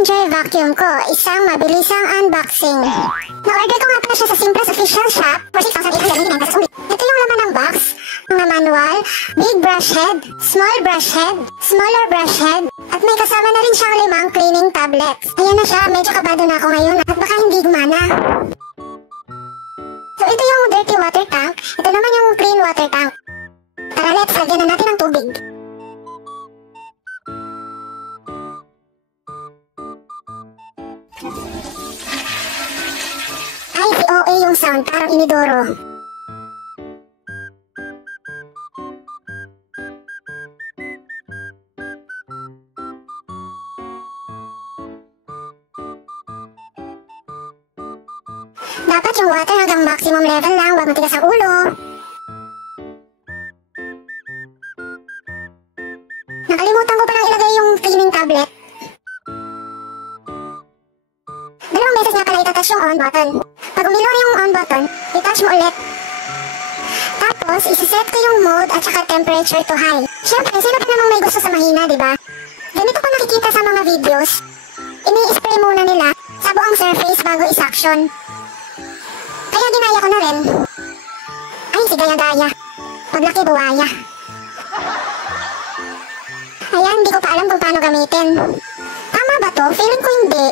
Enjoy vacuum ko, isang mabilisang unboxing. Na-order ko nga pala siya sa Simples Official Shop for 6,899 pesos ulit. Ito yung laman ng box, mga manual, big brush head, small brush head, smaller brush head, at may kasama na rin siyang 5 cleaning tablets. Ayan na siya, medyo kabado na ako ngayon at baka hindi gumana. So ito yung dirty water tank, ito naman yung clean water tank. Tara, let's lagyan na natin ng tubig. Ay, POA yung sound, parang inidoro. Dapat yung water hanggang maximum level lang, huwag matigas ang ulo. Nakalimutan ko palang ilagay yung cleaning tablet. Dalawang beses nga pala itatouch yung on button. Pag umilaw yung on button, itouch mo ulit. Tapos, isiset ko yung mode at saka temperature to high. Siyempre, sino pa namang may gusto sa mahina, diba? Ganito ko nakikita sa mga videos. Ini-spray muna nila sa buong surface bago i-suction. Kaya ginaya ko na rin. Ay, si gaya-gaya. Paglaki buwaya. Ayan, hindi ko pa alam kung paano gamitin. Tama ba to? Feeling ko hindi.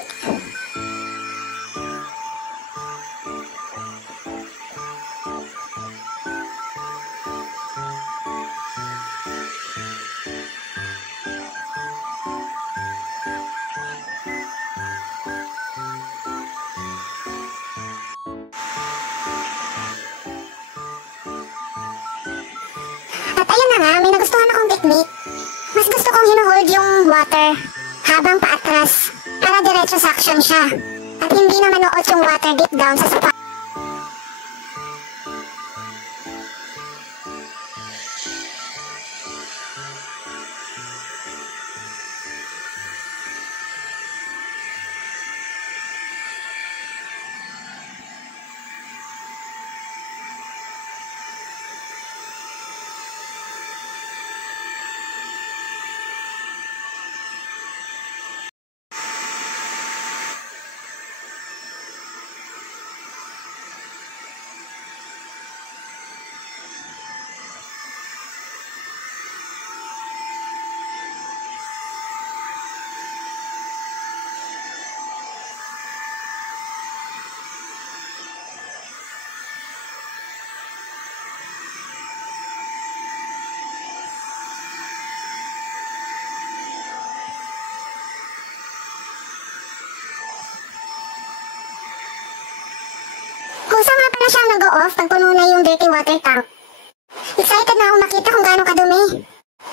At ayun na nga, may nagustuhan akong technique. Mas gusto kong hinuhold yung water habang paatras para diretso suction siya. At hindi na manuot yung water deep down sa sofa. Kusa nga pala siyang nag-o-off pag puno na yung dirty water tank. Excited na akong makita kung gaano kadumi.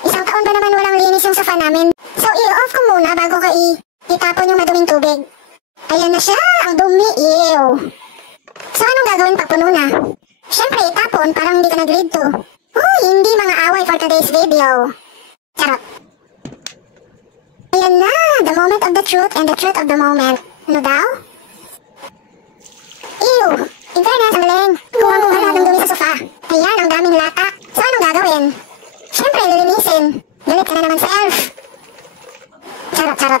Isang taon ba naman walang linis yung sofa namin. So i-off ko muna bago ka itapon yung maduming tubig. Ayan na siya, ang dumi, ew. So anong gagawin pag puno na? Siyempre itapon, parang hindi ka nag-read to. Uy, hindi mga away for today's video. Charot. Ayan na, the moment of the truth and the truth of the moment. Ano daw? Ew! In fairness, ang galing. Kuha-kuha lahat ng dumi sa sofa. Ayan, ang daming lata. So, anong gagawin? Siyempre, lilinisin. Galit ka na naman sa elf. Charot.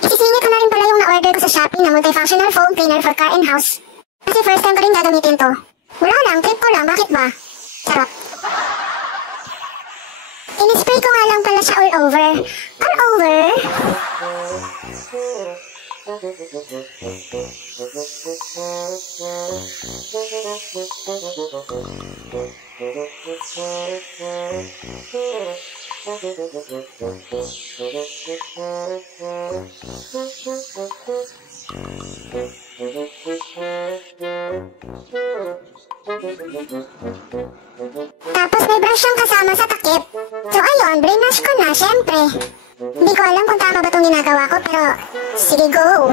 Isisingit ko na rin pala yung na-order ko sa Shopee na multifunctional foam cleaner for car and house. Kasi first time ko rin gagamitin to. Wala lang, trip ko lang. Bakit ba? Charot. In-spray ko nga lang pala siya all over. All over? Tapos may brush siyang kasama sa takip. So ayun, brush ko na, syempre. Hindi ko alam kung tama ba itong ginagawa ko, pero sige, go!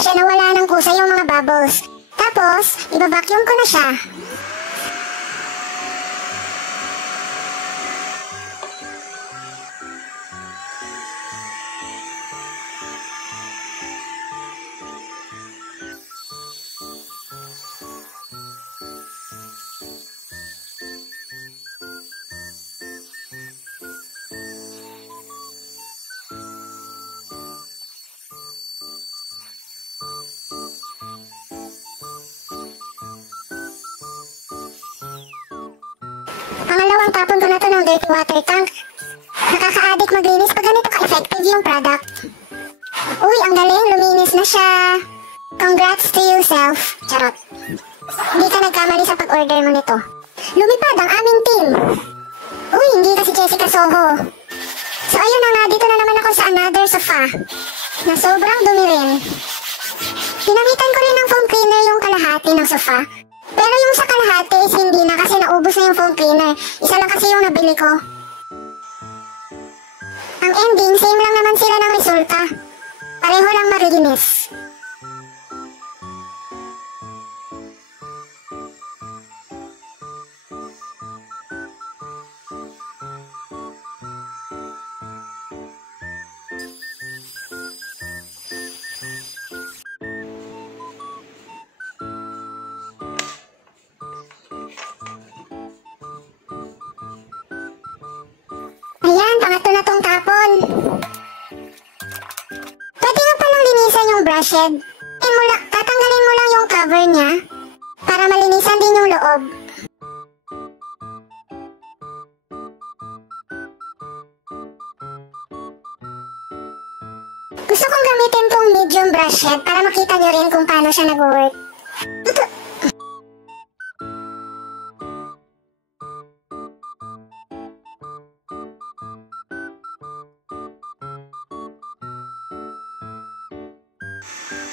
siya na wala ng kusa yung mga bubbles. Tapos, iba-vacuum ko na siya. Pangalawang tapon ko na to ng dirty water tank. Nakaka-addict maglinis pag ganito ka-effective yung product. Uy, ang galing, luminis na siya. Congrats to yourself. Charot. Hindi ka nagkamali sa pag-order mo nito. Lumipad ang aming team. Uy, hindi kasi Jessica Soho. So ayun na nga, dito na naman ako sa another sofa na sobrang dumi rin. Pinamitan ko rin ng foam cleaner yung kalahati ng sofa. Pero yung sa kalahati is hindi na kasi naubos na yung foam cleaner. Isa lang kasi yung nabili ko. Ang ending, same lang naman sila ng resulta. Pareho lang mariginis. Ayan, pangatlo na tong tapon. Pwede nga palang linisan yung brush head. Tatanggalin mo lang yung cover niya para malinisan din yung loob. Gusto kong gamitin tong medium brush head para makita nyo rin kung paano siya nag-work.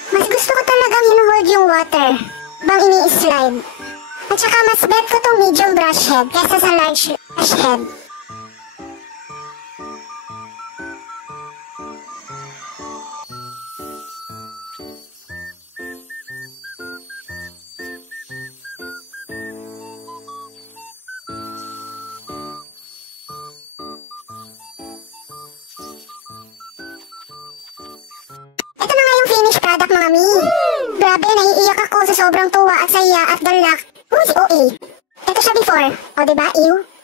Mas gusto ko talagang hinuhold yung water bang ini-slide. At saka mas bet ko tong medium brush head kaysa sa large brush head. Finished product, mami. Grabe, naiiyak ako sa sobrang tuwa at saya at galak. Si OA. Ito siya before. O, diba? Ew.